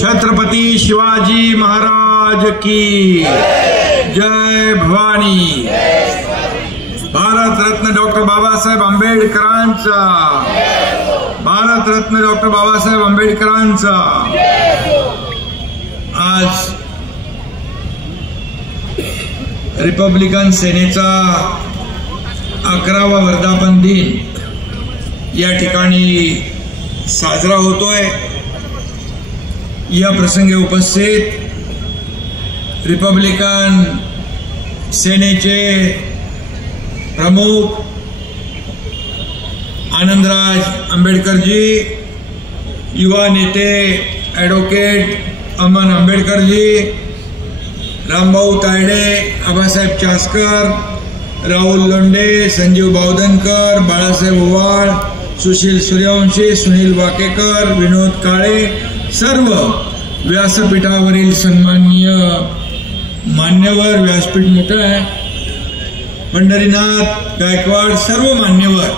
छत्रपती शिवाजी महाराज की जय भवानी। भारतरत्न डॉक्टर बाबासाहेब आंबेडकरांचा, भारतरत्न डॉक्टर बाबासाहेब आंबेडकरांचा। आज रिपब्लिकन सेनेचा 11वा वर्धापन दिन या ठिकाणी साजरा होतोय। या प्रसंगी उपस्थित रिपब्लिकन सेनेचे प्रमुख आनंदराज आंबेडकरजी, युवा नेते ॲडव्होकेट अमन आंबेडकरजी, रामभाऊ तायडे, आबासाहेब चासकर, राहुल लोंढे, संजीव बावधनकर, बाळासाहेब ओवाळ, सुशील सूर्यवंशी, सुनील वाकेकर, विनोद काळे, सर्व व्यासपीठावरील सन्माननीय मान्यवर, व्यासपीठ मोठं आहे, पंढरीनाथ गायकवाड, सर्व मान्यवर,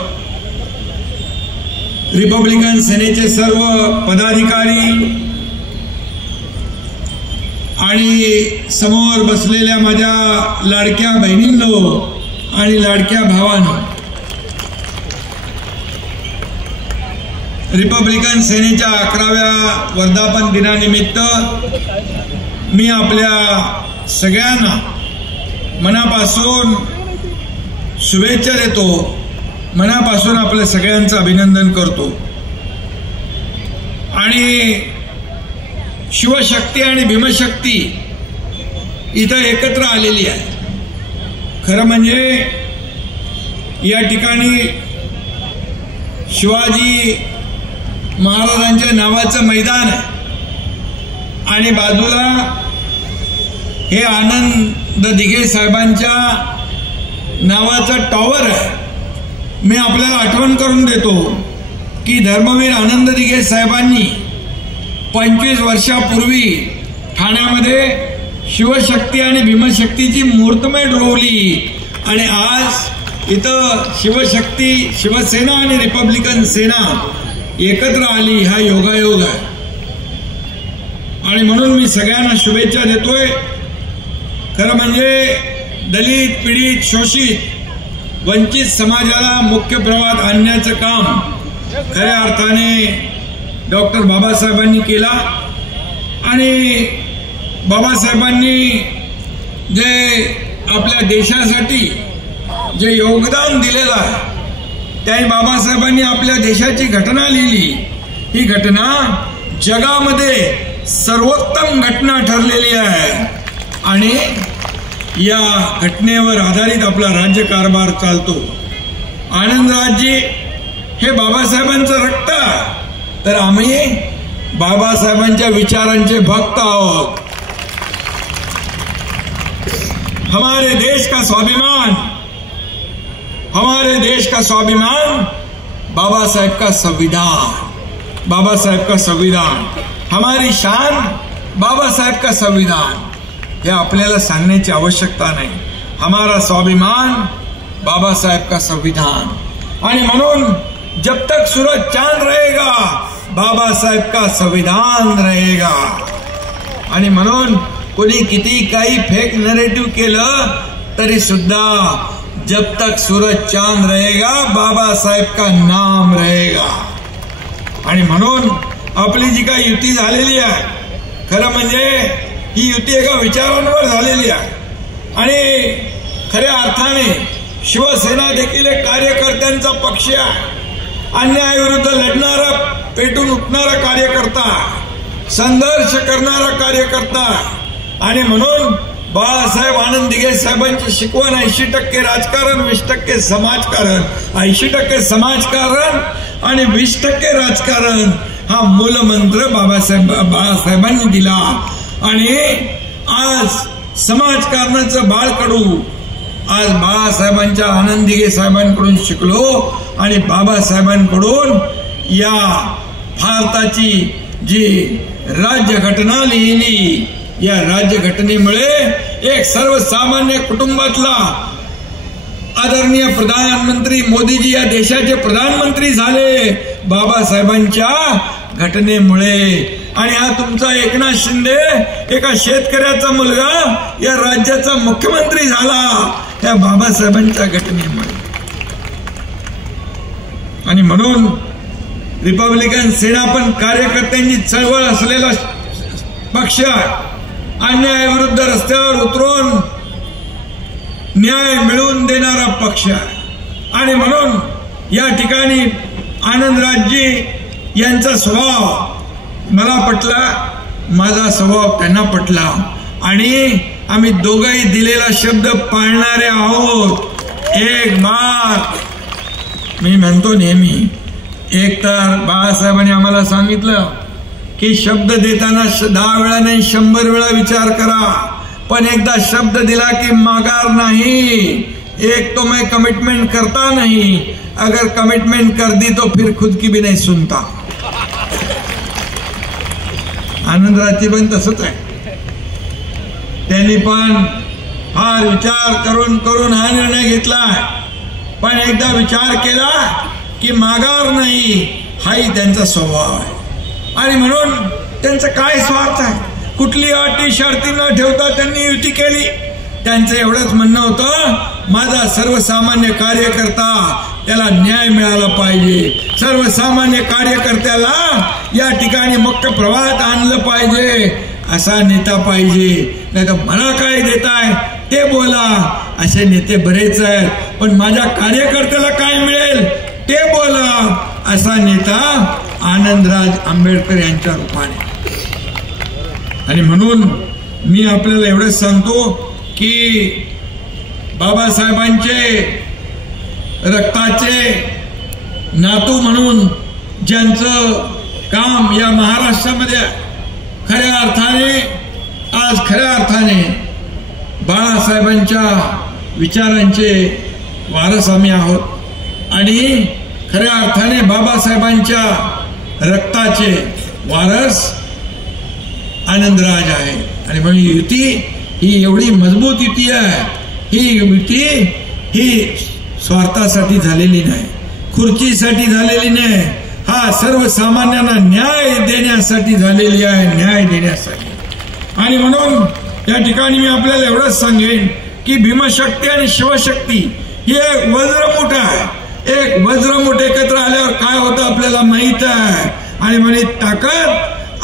रिपब्लिकन सेनेचे सर्व पदाधिकारी आणि समोर बसलेल्या माझ्या लाडक्या बहिणींनो आणि लाडक्या भावांनो, रिपब्लिकन सेनेच्या 11व्या वर्धापन दिनानिमित्त मी आपल्या सगळ्यांना मनापासून शुभेच्छा देतो, मनापासून आपल्या सगळ्यांचं अभिनंदन करतो। आणि शिवशक्ती आणि भीमशक्ती इथं एकत्र आलेली आहे। खरं म्हणजे या ठिकाणी शिवाजी महाराजांच्या नावाचं मैदान आहे आणि बाजूला हे आनंद दिघे साहेबांच्या नावाचं टॉवर आहे। मी आपल्याला आठवण करून देतो की धर्मवीर आनंद दिघे साहेबांनी 25 वर्षापूर्वी ठाण्यामध्ये शिवशक्ती आणि भीमशक्तीची मूर्तमेढ रोवली आणि आज इथं शिवशक्ती, शिवसेना आणि रिपब्लिकन सेना एकत्र आली, हा योगायोग आहे। आणि म्हणून मी सगळ्यांना शुभेच्छा देतोय। खरं म्हणजे दलित, पीडित, शोषित, वंचित समाजाला मुख्य प्रवाहात आणण्याचं काम खऱ्या अर्थाने डॉक्टर बाबासाहेबांनी केला आणि बाबासाहेबांनी जे आपल्या देशासाठी जे योगदान दिलेलं आहे, त्याने बाबासाहेबांनी आपल्या देशाची घटना लिहिली। ही घटना जगामध्ये सर्वोत्तम घटना ठरलेली आहे आणि या घटनेवर आधारित आपला राज्यकारभार चालतो। आनंदराजजी हे बाबासाहेबांचं रक्त, तर आम्ही बाबासाहेबांच्या विचारांचे भक्त आहोत। हमारे देश का स्वाभिमान, हमारे देश का स्वाभिमान बाबा साहेब का संविधान, बाबा साहेब का संविधान, हमारी शान बाबा साहेब का संविधान। हे आपल्याला सांगण्याची आवश्यकता नाही। हमारा स्वाभिमान बाबा साहेब का संविधान। आणि म्हणून जब तक सूरज चांद रहेगा बाबा साहेब का संविधान रहेगा। आणि म्हणून कोणी किती काही फेक नरेटिव्ह केलं तरी सुद्धा जब तक सूरज चांद रहेगा बाबा साहेब का नाम रहेगा। आणि म्हणून आपली जी काही युती झालेली आहे, खरं म्हणजे ही युती एका विचारांवर झालेली आहे आणि खऱ्या अर्थाने शिवसेना देखील एक कार्यकर्त्यांचा पक्ष आहे। अन्यायाविरुद्ध लढणारा, पेटून उठणारा कार्यकर्ता, संघर्ष करणारा कार्यकर्ता। आणि म्हणून बाळासाहेब आनंद दिघे साहेबांची शिकवण 80% राजकारण, 20% समाजकारण, 80% समाजकारण आणि 20% राजकारण, हा मूलमंत्र बाळासाहेबांनी दिला। आणि आज समाजकारणाचं बाळकडू आज बाळासाहेबांच्या आनंद दिघे साहेबांकडून शिकलो आणि बाबासाहेबांकडून या भारताची जी राज्यघटना लिहिली, या राज्यघटनेमुळे एक सर्वसामान्य कुटुंबातला आदरणीय प्रधानमंत्री मोदीजी या देशाचे प्रधानमंत्री झाले। बाबासाहेबांच्या घटनेमुळे. आणि हा तुमचा एकनाथ शिंदे एका शेतकऱ्याचा मुलगा या राज्याचा मुख्यमंत्री झाला त्या बाबासाहेबांच्या घटनेमुळे. आणि म्हणून रिपब्लिकन सेना पण कार्यकर्त्यांची चळवळ असलेला पक्ष, अन्यायाविरुद्ध रस्त्यावर उतरून न्याय मिळवून देणारा पक्ष. आणि म्हणून या ठिकाणी आनंदराजजी यांचा स्वभाव मला पटला, माझा स्वभाव त्यांना पटला आणि आम्ही दोघंही दिलेला शब्द पाळणारे आहोत. एक बार मी म्हणतो नेहमी, एक तर बाळासाहेबांनी आम्हाला सांगितलं की शब्द देताना 10 वेळा नाही 100 वेळा विचार करा, पण एकदा शब्द दिला कि माघार नहीं. एक तो मैं कमिटमेंट करता नहीं, अगर कमिटमेंट कर दी तो फिर खुद की भी नहीं सुनता. आनंदराजची पण तसंच आहे. त्यांनी पण फार विचार करून करून हा निर्णय घेतलाय, पण एकदा विचार केला की माघार नाही, हाही त्यांचा स्वभाव आहे. आणि म्हणून त्यांचं काय स्वार्थ आहे, कुठली अटी शर्ती न ठेवता त्यांनी युती केली. त्यांचं एवढंच म्हणणं होतं, माझा सर्वसामान्य कार्यकर्ता त्याला न्याय मिळाला पाहिजे, सर्वसामान्य कार्यकर्त्याला या ठिकाणी मुख्य प्रवाहात आणलं पाहिजे, असा नेता पाहिजे. नाही तर मला काय देताय ते बोला, असे नेते बरेच आहेत, पण माझ्या कार्यकर्त्याला काय मिळेल ते बोला, असा नेता आनंदराज आंबेडकर यांच्या रूपाने. आणि म्हणून मी आपल्याला एवढंच सांगतो की बाबासाहेबांचे रक्ताचे नातू म्हणून ज्यांचं काम या महाराष्ट्रामध्ये खऱ्या अर्थाने बाळासाहेबांच्या विचारांचे वारस आम्ही आहोत आणि खऱ्या अर्थाने बाबासाहेबांच्या रक्ताचे वारस आनंदराज आहे. आणि म्हणून युती ही एवढी मजबूत युती आहे. ही युती ही स्वार्थासाठी झालेली नाही, खुर्चीसाठी झालेली नाही, हा सर्वसामान्यांना न्याय देण्यासाठी झालेली आहे, न्याय देण्यासाठी. आणि म्हणून या ठिकाणी मी आपल्याला एवढंच सांगेन की भीमशक्ती आणि शिवशक्ती ही एक वज्रमुठ आहे. एक वज्रमुठ एकत्र आल्यावर काय होतं आपल्याला माहित आहे. आणि म्हणजे ताकद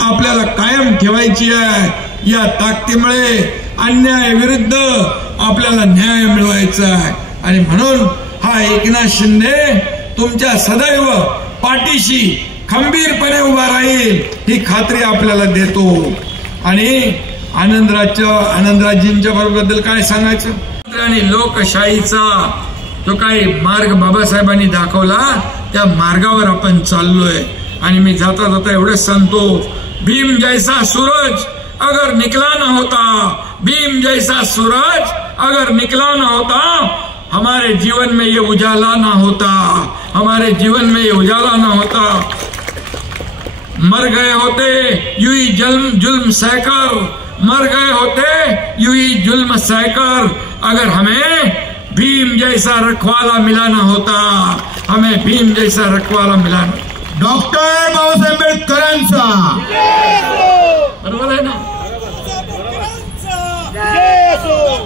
आपल्याला कायम ठेवायची आहे. या ताकदीमुळे अन्याय विरुद्ध आपल्याला न्याय मिळवायचा आहे. आणि म्हणून हा एकनाथ शिंदे तुमच्या सदैव पाठीशी खंबीरपणे उभा राहील ही खात्री आपल्याला देतो. आणि आनंदराजजींच्या बद्दल काय सांगायचं. आणि लोकशाहीचा जो काही मार्ग बाबासाहेबांनी दाखवला त्या मार्गावर आपण चाललोय. आणि मी जाता जाता एवढंच सांगतो, भीम जैसा सूरज अगर निकला न होता, भीम जैसा सूरज अगर निकला न होता, हमारे जीवन में ये उजाला ना होता, हमारे जीवन में ये उजाला ना होता. मर गए होते यूं ही जुल्म सहकर, मर गए होते यूं ही जुल्म सहकर, अगर हमें भीम जैसा रखवाला मिला ना होता, हमें भीम जैसा रखवाला मिला ना. डॉक्टर बाबासाहेब आंबेडकरांचा बरोबर आहे ना.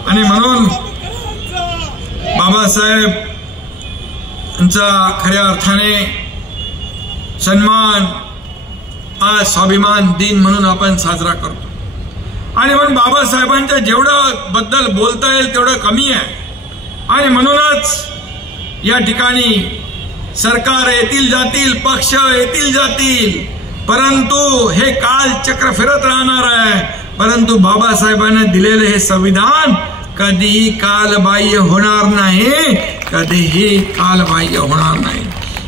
आणि म्हणून बाबासाहेब यांचा खऱ्या अर्थाने सन्मान आज स्वाभिमान दिन म्हणून आपण साजरा करतो. आणि म्हणून बाबासाहेबांच्या जेवढं बद्दल बोलता येईल तेवढं कमी आहे. आणि म्हणूनच या ठिकाणी सरकार येतील जातील, पक्ष येतील जातील, परंतु हे काल चक्र फिरत राहणार आहे. परंतु बाबासाहेबांनी दिलेले हे संविधान कधीही कालबाह्य होणार नाही, कधीही कालबाह्य होणार नाही.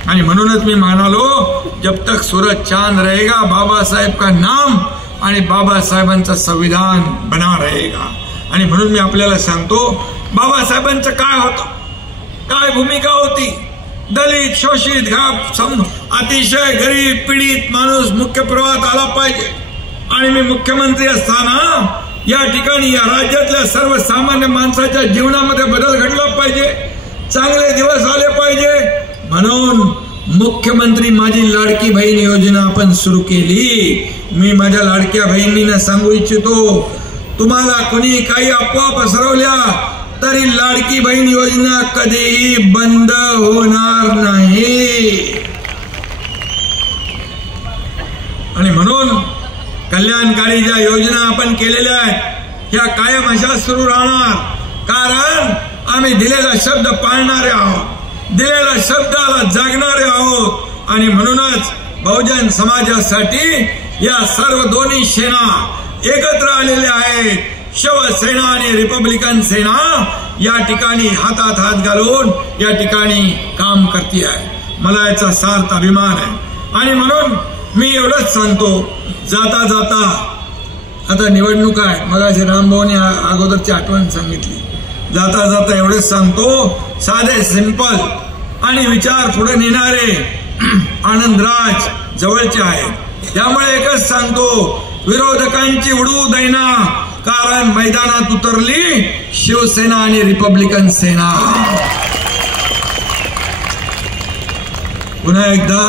आणि म्हणूनच मी म्हणालो, जब तक सूरज चांद रहेगा बाबा साहेब का नाम आणि बाबासाहेबांचं संविधान बना रहेगा. आणि म्हणून मी आपल्याला सांगतो, बाबासाहेबांचं काय होतं, काय भूमिका होती. दलित, शोषित, अतिशय गरीब, पीडित माणूस मुख्य प्रवाहात आला पाहिजे. आणि मी मुख्यमंत्री असताना या ठिकाणी या राज्यातल्या सर्वसामान्य माणसाच्या जीवनामध्ये बदल घडला पाहिजे, चांगले दिवस आले पाहिजे. म्हणून मुख्यमंत्री माझी लाडकी बहीण योजना आपण सुरू केली. मी माझ्या लाडक्या बहिणींना सांगू इच्छितो, तुम्हाला कोणी काही अफवा पसरवल्या तरी लाडकी बहीण योजना कधीही बंद होणार नाही. आणि म्हणून कल्याणकारी ज्या योजना आपण केलेल्या आहेत ह्या कायम अशा सुरू राहणार. कारण आम्ही दिलेला शब्द पाळणारे आहोत, दिलेल्या शब्दाला जागणारे आहोत. आणि म्हणूनच बहुजन समाजासाठी या सर्व दोन्ही सेना एकत्र आलेल्या आहेत. शिवसेना आणि रिपब्लिकन सेना या ठिकाणी हातात हात घालून या ठिकाणी काम करते आहे. मला याचा सार्थ अभिमान आहे. आणि म्हणून मी एवढंच सांगतो, जाता जाता आता निवडणूक आहे, मला रामभाऊने अगोदरची आठवण सांगितली. जाता जाता एवढंच सांगतो, साधे सिंपल आणि विचार पुढे नेणारे आनंदराज जवळचे आहेत. त्यामुळे एकच सांगतो, विरोधकांची उडवू देना, कारण मैदानात उतरली शिवसेना आणि रिपब्लिकन सेना. पुन्हा एकदा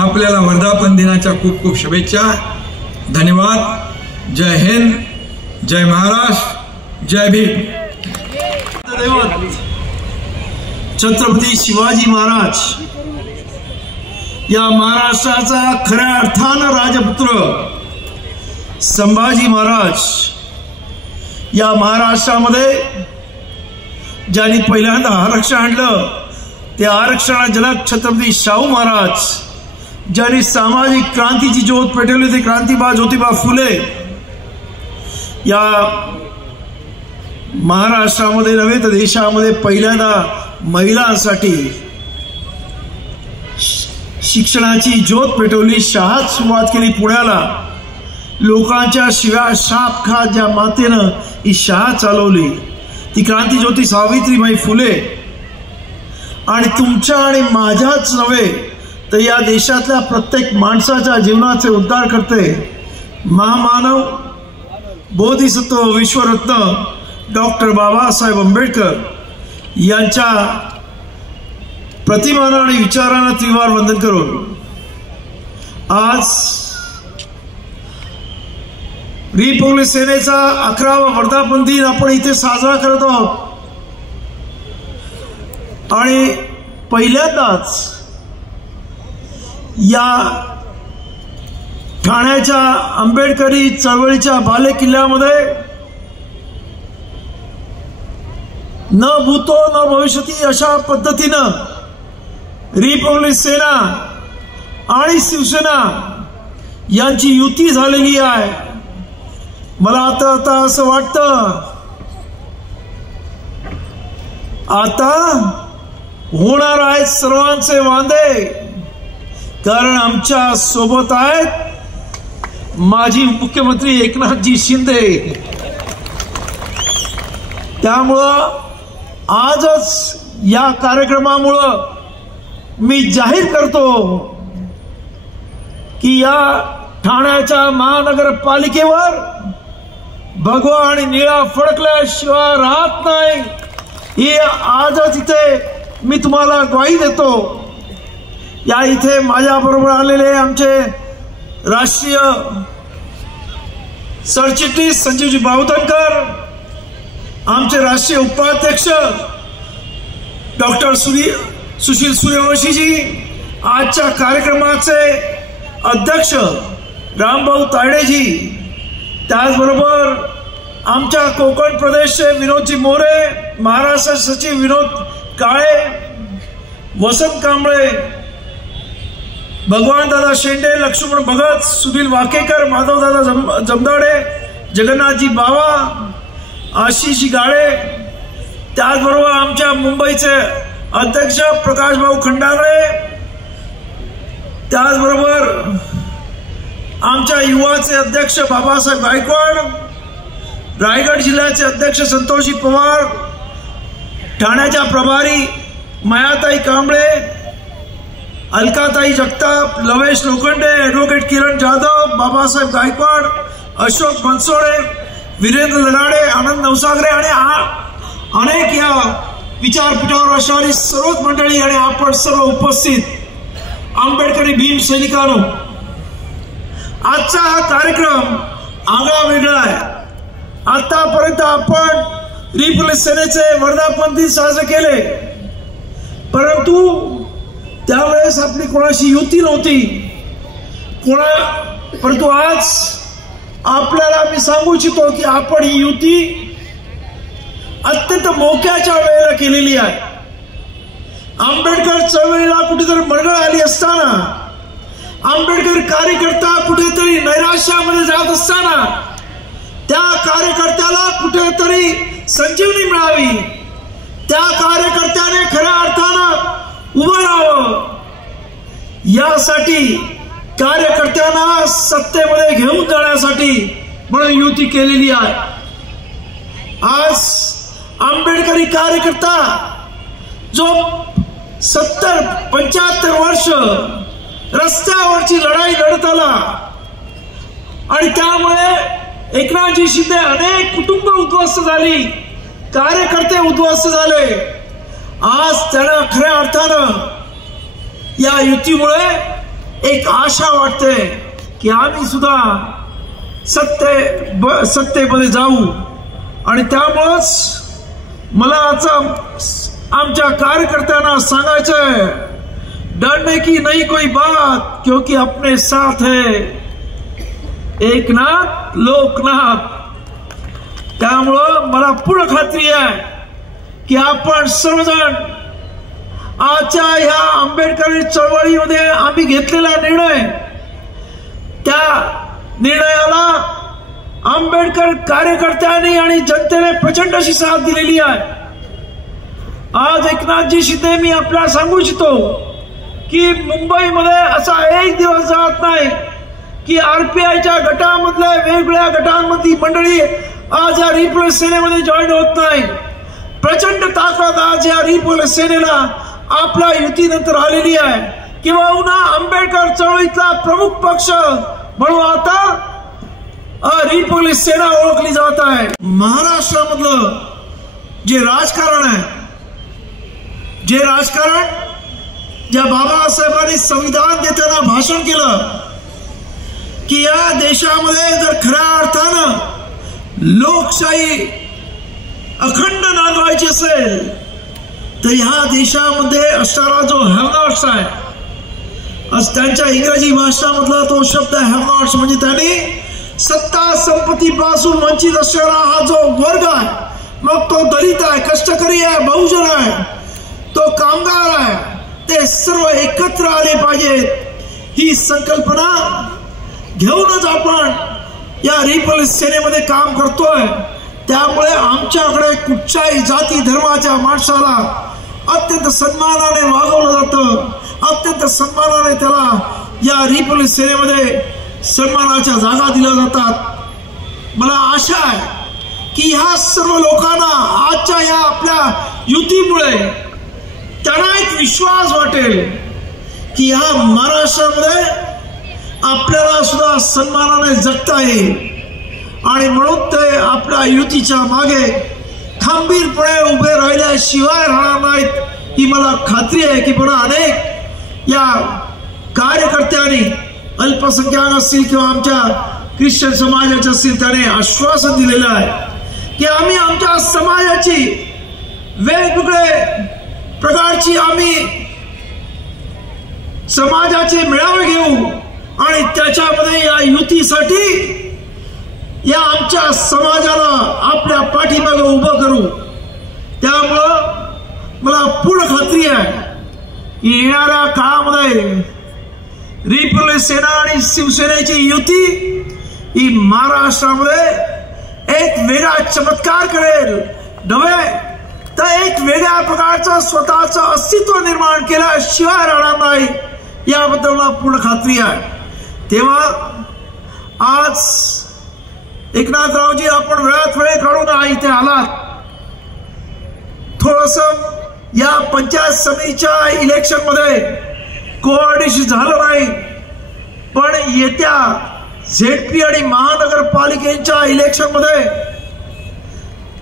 आपल्याला वर्धापन दिनाच्या खूप खूप शुभेच्छा. धन्यवाद. जय हिंद, जय महाराष्ट्र, जय भीम. छत्रपती शिवाजी महाराज या महाराष्ट्राचा खऱ्या अर्थानं राजपुत्र संभाजी महाराज या महाराष्ट्रामध्ये ज्यांनी पहिल्यांदा आरक्षण आणलं, त्या आरक्षणाला जनक छत्रपती शाहू महाराज ज्यांनी सामाजिक क्रांतीची ज्योत पेटवली होती, क्रांतीबा ज्योतिबा फुले या महाराष्ट्रामध्ये नव्हे तर देशामध्ये पहिल्यांदा महिलांसाठी शिक्षणाची ज्योत पेटवली, शाळा सुरुवात केली पुण्याला. लोकांच्या शिव्या शाप खात ज्या मातेनं ही शाळा चालवली ती क्रांती ज्योती सावित्रीबाई फुले. आणि तुमच्या आणि माझ्याच नव्हे तर या देशातल्या प्रत्येक माणसाच्या जीवनाचे उद्धार करते महामानव बोधिसत्व विश्वरत्न डॉक्टर बाबासाहेब आंबेडकर यांच्या प्रतिमानं आणि विचारांना त्रिवार वंदन करून आज रिपब्लिक सेनेचा 11वा वर्धापन दिन आपण इथे साजरा करत आहोत. आणि पहिल्यांदाच या ठाण्याच्या आंबेडकरी चळवळीच्या बालेकिल्ल्यामध्ये न भूतो न भविष्यती अशा पद्धतीनं रिपब्लिक सेना आणि शिवसेना यांची युती झालेली आहे. मला आता असं वाटतं आता होणार आहेत सर्वांचे वांदे, कारण आमच्या सोबत आहेत माजी मुख्यमंत्री एकनाथजी शिंदे. त्यामुळं आजच या कार्यक्रमामुळं मी जाहीर करतो की या ठाण्याच्या महानगरपालिकेवर भगवा आणि निळा फडकल्याशिवाय राहत नाही, ही आजच इथे मी तुम्हाला ग्वाही देतो. या इथे माझ्या बरोबर आलेले आमचे राष्ट्रीय सरचिटणीस संजीवजी बावधनकर, आमचे राष्ट्रीय उपाध्यक्ष डॉक्टर सुशील सूर्यवंशीजी, आजच्या कार्यक्रमाचे अध्यक्ष रामभाऊ तायडेजी, त्याचबरोबर आमच्या कोकण प्रदेशचे विनोदजी मोरे, महाराष्ट्र सचिव विनोद काळे, वसंत कांबळे, भगवानदादा शेंडे, लक्ष्मण भगत, सुनील वाकेकर, माधवदादा जमदाडे, जगन्नाथजी बावा, आशिष गाळे, त्याचबरोबर आमच्या मुंबईचे अध्यक्ष प्रकाशभाऊ खंडागळे, त्याचबरोबर आमच्या युवाचे अध्यक्ष बाबासाहेब गायकवाड, रायगड जिल्ह्याचे अध्यक्ष संतोषजी पवार, ठाण्याच्या प्रभारी मायाताई कांबळे, अलकाताई जगताप, लवेश लोखंडे, ॲडव्होकेट किरण जाधव, बाबासाहेब गायकवाड, अशोक बनसोडे, वीरेंद्र लराडे, आनंद नवसागरे आणि अनेक या विचारपीठावर असणारी सर्वच मंडळी आणि आपण सर्व उपस्थित आंबेडकरी भीम सैनिकांनो, आजचा हा कार्यक्रम आगळा वेगळा आहे. आतापर्यंत आपण रिपब्लिक सेनेचे वर्धापन दिन साजरे केले, परंतु त्यावेळेस आपली कोणाशी युती नव्हती. परंतु आज आपल्याला मी सांगू इच्छितो की आपण ही युती अत्यंत मोक्याच्या वेळेला केलेली आहे. आंबेडकर चळवळीला कुठेतरी मरगळ आली असताना, आंबेडकर कार्यकर्ता कुठेतरी नैराश्यामध्ये जात असताना, त्या कार्यकर्त्याला कुठेतरी संजीवनी मिळावी, त्या कार्यकर्त्याने खऱ्या अर्थानं उभं राहावं, यासाठी कार्यकर्त्यांना सत्तेमध्ये घेऊन जाण्यासाठी म्हणून युती केलेली आहे. आज आंबेडकरी कार्यकर्ता जो 70-75 वर्ष रस्त्यावरची लढाई लढत आला आणि त्यामुळे एकनाथजी शिंदे अनेक कुटुंब उद्ध्वस्त झाली, कार्यकर्ते उद्ध्वस्त झाले. आज त्यांना खऱ्या अर्थानं या युतीमुळे एक आशा वाटते की आम्ही सुद्धा सत्तेमध्ये जाऊ. आणि त्यामुळेच मला आता आमच्या कार्यकर्त्यांना सांगायचंय, डरने की नहीं कोई बात, क्योंकि अपने साथ है एकनाथ लोकनाथ. त्यामुळं मला पूर्ण खात्री आहे की आपण सर्वजण आजच्या ह्या आंबेडकरी चळवळीमध्ये आम्ही घेतलेला निर्णय, त्या निर्णयाला आंबेडकर कार्यकर्त्यांनी आणि जनतेने प्रचंड अशी साथ दिलेली आहे. आज एकनाथजी शिंदे, मी आपल्याला सांगू इच्छितो की मुंबईमध्ये असा एक दिवस जात नाही की आरपीआयच्या गटामधल्या वेगवेगळ्या गटांमधली मंडळी आज या रिपब्लिक सेनेमध्ये जॉईन होत नाही. प्रचंड ताकद आज या रिपब्लिक सेनेला आपल्या युतीनंतर आलेली आहे. किंवा आंबेडकर चळवळीतला प्रमुख पक्ष म्हणून आता रिपब्लिक सेना ओळखली जात आहे. महाराष्ट्रामधलं जे राजकारण आहे, जे राजकारण ज्या बाबासाहेबांनी संविधान देताना भाषण केलं की या देशामध्ये जर खऱ्या अर्थानं लोकशाही अखंड नांदवायची असेल तर ह्या देशामध्ये असणारा जो हॅव आहे, आज त्यांच्या इंग्रजी भाषणामधला तो शब्द हॅव नॉट्स म्हणजे त्यांनी सत्ता संपत्तीपासून वंचित असणारा हा जो वर्ग आहे, मग तो दलित आहे, कष्टकरी आहे, बहुजन आहे, तो कामगार आहे, ते सर्व एकत्र आले पाहिजेत ही संकल्पना घेऊनच आपण या रिपब्लिक सेनेमध्ये काम करतोय. त्यामुळे आमच्याकडे कुठच्याही जाती धर्माच्या माणसाला अत्यंत सन्मानाने वागवलं जातं, अत्यंत सन्मानाने त्याला या रिपब्लिक सेनेमध्ये सन्मानाच्या जागा दिल्या जातात. मला आशा आहे की ह्या सर्व लोकांना आजच्या या आपल्या युतीमुळे त्यांना एक विश्वास वाटेल की ह्या महाराष्ट्रामध्ये आपल्याला सुद्धा सन्मानाने जगता येईल. आणि म्हणून ते आपल्या युतीच्या मागे खंबीरपणे उभे राहिल्याशिवाय राहणार नाहीत ही मला खात्री आहे. की पण अनेक या कार्यकर्त्यांनी, अल्पसंख्याक असतील किंवा आमच्या ख्रिश्चन समाजाचे असतील, त्याने आश्वासन दिलेलं आहे की आम्ही आमच्या समाजाची वेगवेगळे प्रकारची आम्ही समाजाचे मेळावे घेऊ आणि त्याच्यामध्ये या युतीसाठी या आमच्या समाजाला आपल्या पाठीमागे उभं करू. त्यामुळं मला पूर्ण खात्री आहे की येणाऱ्या काळामध्ये रिपब्लिक सेना आणि शिवसेनेची युती ही महाराष्ट्रामध्ये एक वेगळा चमत्कार करेल, नव्हे तर एक वेगळ्या प्रकारचं स्वतःचं अस्तित्व निर्माण केल्याशिवाय राहणार नाही याबद्दल मला पूर्ण खात्री आहे. तेव्हा आज एकनाथरावजी, आपण वेळात वेळ काढून इथे आलात. थोडस या पंचायत समितीच्या इलेक्शन मध्ये कोऑर्डिनेशन झालं नाही, पण येत्या झेडपी आणि महानगरपालिकेच्या इलेक्शन मध्ये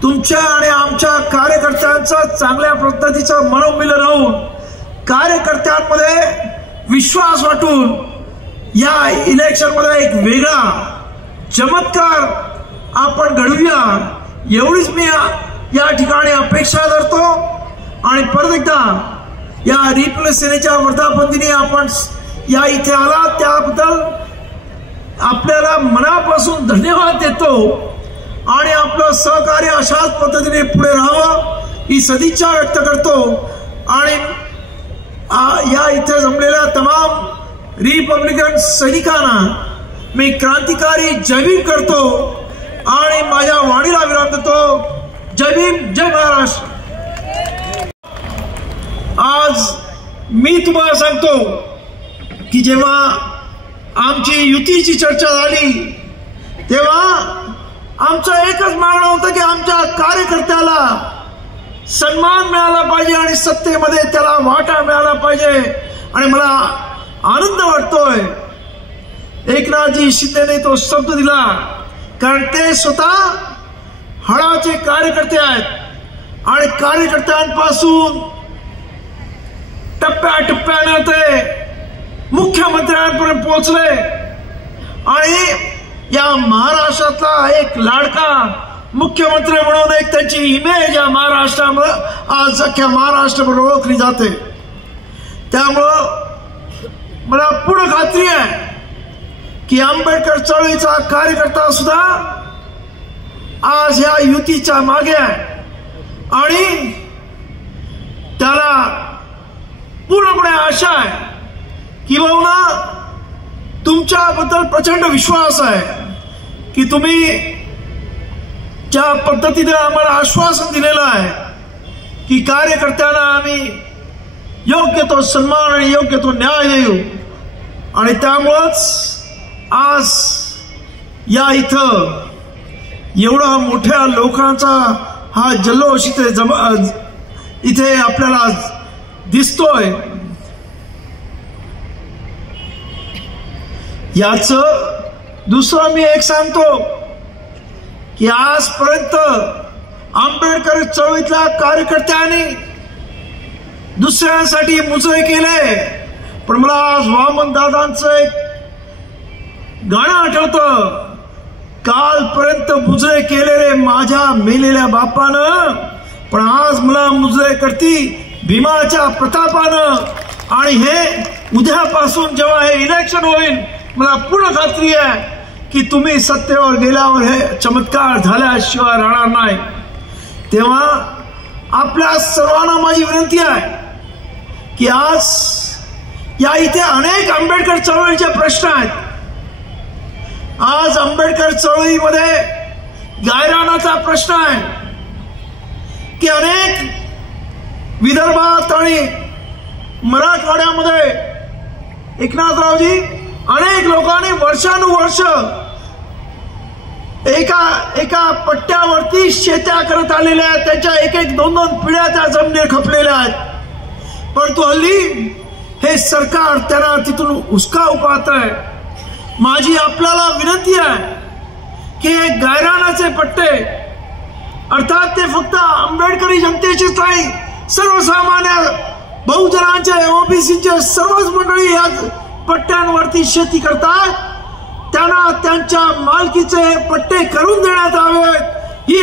तुमच्या आणि आमच्या कार्यकर्त्यांचं चांगल्या पद्धतीचं मनोमिलन होऊन कार्यकर्त्यांमध्ये विश्वास वाटून या इलेक्शन मध्ये एक वेगळा चमत्कार आपण घडवूया एवढीच मी या ठिकाणी अपेक्षा धरतो। आणि परत एकदा या रिपब्लिक सेनेच्या वर्धापनदिनी आपण या इथे आला त्याबद्दल आपल्याला मनापासून धन्यवाद देतो आणि आपलं सहकार्य अशाच पद्धतीने पुढे राहावं ही सदिच्छा व्यक्त करतो। आणि या इथे जमलेल्या तमाम रिपब्लिकन सैनिकांना मी क्रांतिकारी जय भीम करतो आणि माझ्या वाणीला विराम देतो। जय भीम, जय महाराष्ट्र। आज मी तुम्हाला सांगतो की जेव्हा आमची युतीची चर्चा झाली तेव्हा आमचं एकच मागणं होतं की आमच्या कार्यकर्त्याला सन्मान मिळाला पाहिजे आणि सत्तेमध्ये त्याला वाटा मिळाला पाहिजे। आणि मला आनंद वाटतोय एकनाथजी शिंदेने तो शब्द दिला, कारण ते स्वतः हळाचे कार्यकर्ते आहेत आणि कार्यकर्त्यांपासून टप्प्याटप्प्याने ते मुख्यमंत्र्यांपर्यंत पोहोचले आणि या महाराष्ट्रातला एक लाडका मुख्यमंत्री म्हणून एक त्यांची इमेज या महाराष्ट्रामध्ये आज अख्ख्या महाराष्ट्रावर ओळखली जाते। त्यामुळं मला पूर्ण खात्री आहे की आंबेडकर चळवळीचा कार्यकर्ता सुद्धा आज या युतीच्या मागे आहे आणि त्याला पूर्णपणे आशा आहे की बहुना तुमच्याबद्दल प्रचंड विश्वास आहे की तुम्ही ज्या पद्धतीने आम्हाला आश्वासन दिलेलं आहे की कार्यकर्त्यांना आम्ही योग्य तो सन्मान आणि योग्य तो न्याय देऊ। आणि त्यामुळंच आज या इथं एवढा मोठ्या लोकांचा हा जल्लोष इथे आपल्याला दिसतोय। याच दुसरं मी एक सांगतो की आजपर्यंत आंबेडकर चळवळीतल्या कार्यकर्त्यांनी दुसऱ्यांसाठी मुजरे केले, पण मला आज वामन दादांचं एक गाणं आठवतं, कालपर्यंत मुजरे केलेले माझ्या मेलेल्या बापानं, पण आज मला मुजरे करती भीमाच्या प्रतापानं। आणि हे उद्यापासून जेव्हा हे इलेक्शन होईल मला पूर्ण खात्री आहे की तुम्ही सत्तेवर गेल्यावर हे चमत्कार झाल्याशिवाय राहणार नाही। तेव्हा आपल्या सर्वांना माझी विनंती आहे की आज या इथे अनेक आंबेडकर चळवळीचे प्रश्न आहेत। आज आंबेडकर चळवळीमध्ये गायरानाचा प्रश्न आहे की अनेक विदर्भात आणि मराठवाड्यामध्ये एकनाथरावजी अनेक लोकांनी वर्षानुवर्ष एका पट्ट्यावरती शेत्या करत आलेल्या आहेत, त्याच्या एक एक दोन दोन पिढ्या त्या जमिनीवर खपलेल्या आहेत, परंतु हल्ली हे सरकार त्यांना तिथून हुसकावू पाहत आहे। माझी आपल्याला विनंती आहे की हे गायरानाचे पट्टे अर्थात ते फक्त आंबेडकरी जनतेचेच नाही, सर्वसामान्य बहुजनांचे ओबीसीचे सर्वच मंडळी या पट्ट्यांवरती शेती करतात, त्यांना त्यांच्या मालकीचे पट्टे करून देण्यात यावेत ही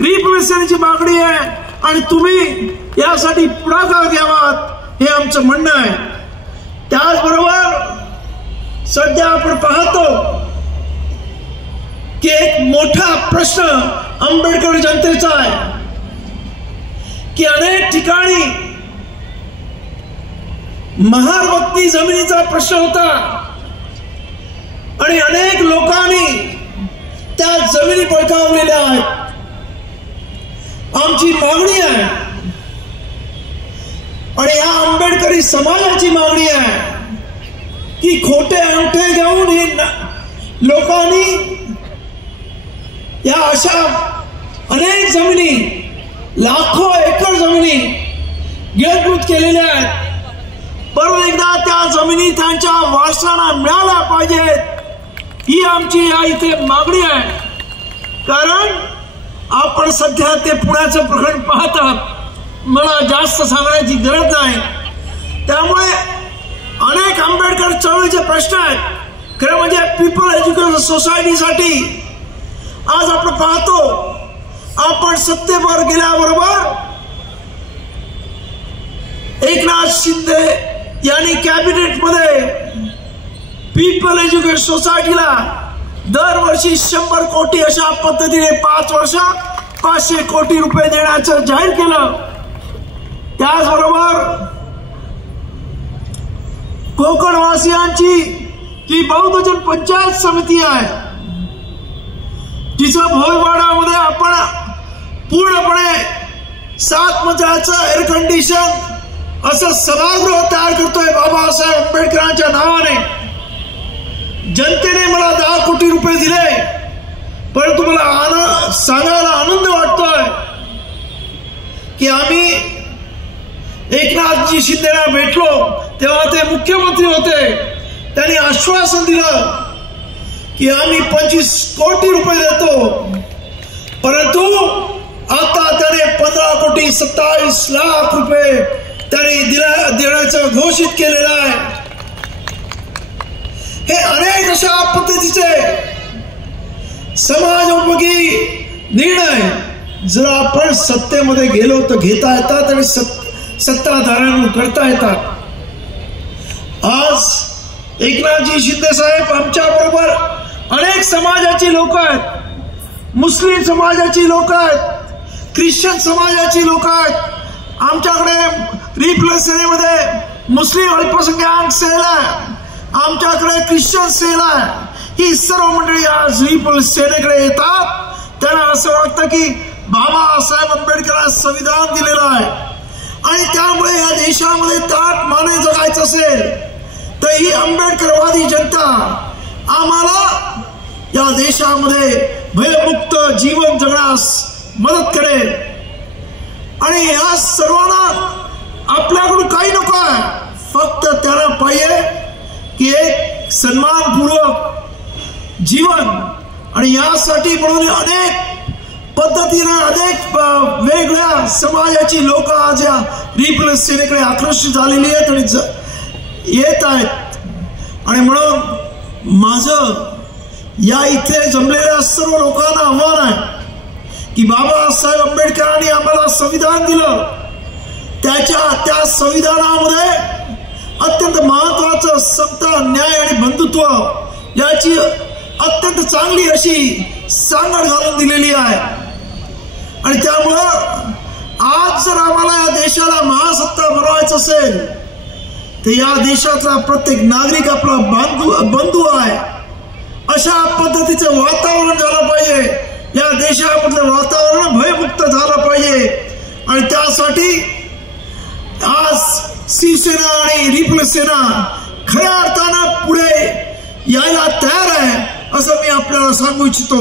रिपब्लिक सेनेची मागणी आहे आणि तुम्ही यासाठी पुढाकार घ्यावात हे आमचं म्हणणं आहे। त्याचबरोबर सध्या आपण पाहतो की एक मोठा प्रश्न आंबेडकर जनतेचा आहे की अनेक ठिकाणी महारवत्नी जमिनीचा प्रश्न होता आणि अनेक लोकांनी त्या जमिनी बळकावलेल्या आहेत। आमची मागणी आहे आणि या आंबेडकरी समाजाची मागणी आहे की खोटे अंगठे घेऊन ही लोकांनी या अशा अनेक जमिनी लाखो एकर जमिनी गिळंकृत केलेल्या आहेत, परत एकदा त्या जमिनी त्यांच्या वारसांना मिळाल्या पाहिजेत ही आमची या इथे मागणी आहे। कारण आपण सध्या ते पुण्याचं प्रकरण पाहतात, मला जास्त सांगण्याची गरज नाही। त्यामुळे अनेक चळवळीचे प्रश्न आहेत. खरं म्हणजे पीपल एज्युकेशन सोसायटीसाठी आज आपण पाहतो, आपण सत्तेवर गेल्याबरोबर एकनाथ शिंदे यांनी कॅबिनेट मध्ये पीपल एज्युकेशन सोसायटीला दरवर्षी 100 कोटी अशा पद्धतीने 5 वर्षात 500 कोटी रुपये देण्याचं जाहीर केलं. त्याचबरोबर कोकणवासियांची जी बहुजन पंचायत समिती आहे, तिचं भोईवाडामध्ये आपण पूर्णपणे 7 मजल्याचं एअर कंडिशन असं सभागृह तयार करतोय बाबासाहेब आंबेडकरांच्या नावाने. जनतेने मला 10 कोटी रुपये दिले, परंतु मला सांगायला आनंद वाटतोय की आम्ही एकनाथजी शिंदेला भेटलो तेव्हा ते मुख्यमंत्री होते. त्यांनी आश्वासन दिलं की आम्ही 25 कोटी रुपये देतो, परंतु आता त्याने 15 कोटी 27 लाख रुपये त्यांनी देण्याचं घोषित केलेलं आहे. हे अनेक अशा पद्धतीचे समाजोपयोगी निर्णय जर आपण सत्तेमध्ये गेलो तर घेता येतात आणि सत्ताधाऱ्यांना करता येतात. आज एकनाथजी शिंदे साहेब आमच्या बरोबर अनेक समाजाची लोक आहेत, मुस्लिम समाजाची लोक आहेत, ख्रिश्चन समाजाची लोक आहेत. आमच्याकडे रिपब्लिक सेनेमध्ये मुस्लिम अल्पसंख्याक सेल आहे, आमच्याकडे ख्रिश्चन सेल आहे. ही सर्व मंडळी आज रिपब्लिक सेनेकडे येतात. त्यांना असं वाटतं की बाबासाहेब आंबेडकरांनी संविधान दिलेलं आहे आणि त्यामुळे या देशामध्ये ताट माने जगायचं असेल तर ही आंबेडकरवादी जनता आम्हाला या देशामध्ये भयमुक्त जीवन जगण्यास मदत करेल. आणि या सर्वांना आपल्याकडून काही नको आहे, फक्त त्याला पाहिजे की एक सन्मानपूर्वक जीवन. आणि यासाठी म्हणून अनेक पद्धतीने अनेक वेगळ्या समाजाची लोक आज या रिपब्लिक सेनेकडे आकर्षित झालेली आहेत आणि येत आहेत. आणि म्हणून माझं या इथे जमलेल्या सर्व लोकांना आव्हान आहे की बाबासाहेब आंबेडकरांनी आम्हाला संविधान दिलं, त्या संविधानामध्ये अत्यंत महत्वाचं समता, न्याय आणि बंधुत्व याची अत्यंत चांगली अशी सांगड घालून दिलेली आहे. आणि त्यामुळं आज जर आम्हाला या देशाला महासत्ता बनवायचं असेल तर या देशातला प्रत्येक नागरिक आपला बंधू आहे. अशा पद्धतीचं वातावरण झालं पाहिजे, या देशामधलं वातावरण भयमुक्त झालं पाहिजे. आणि त्यासाठी आज शिवसेना आणि रिपब्लिक सेना खऱ्या अर्थानं पुढे यायला तयार आहे असं मी आपल्याला सांगू इच्छितो.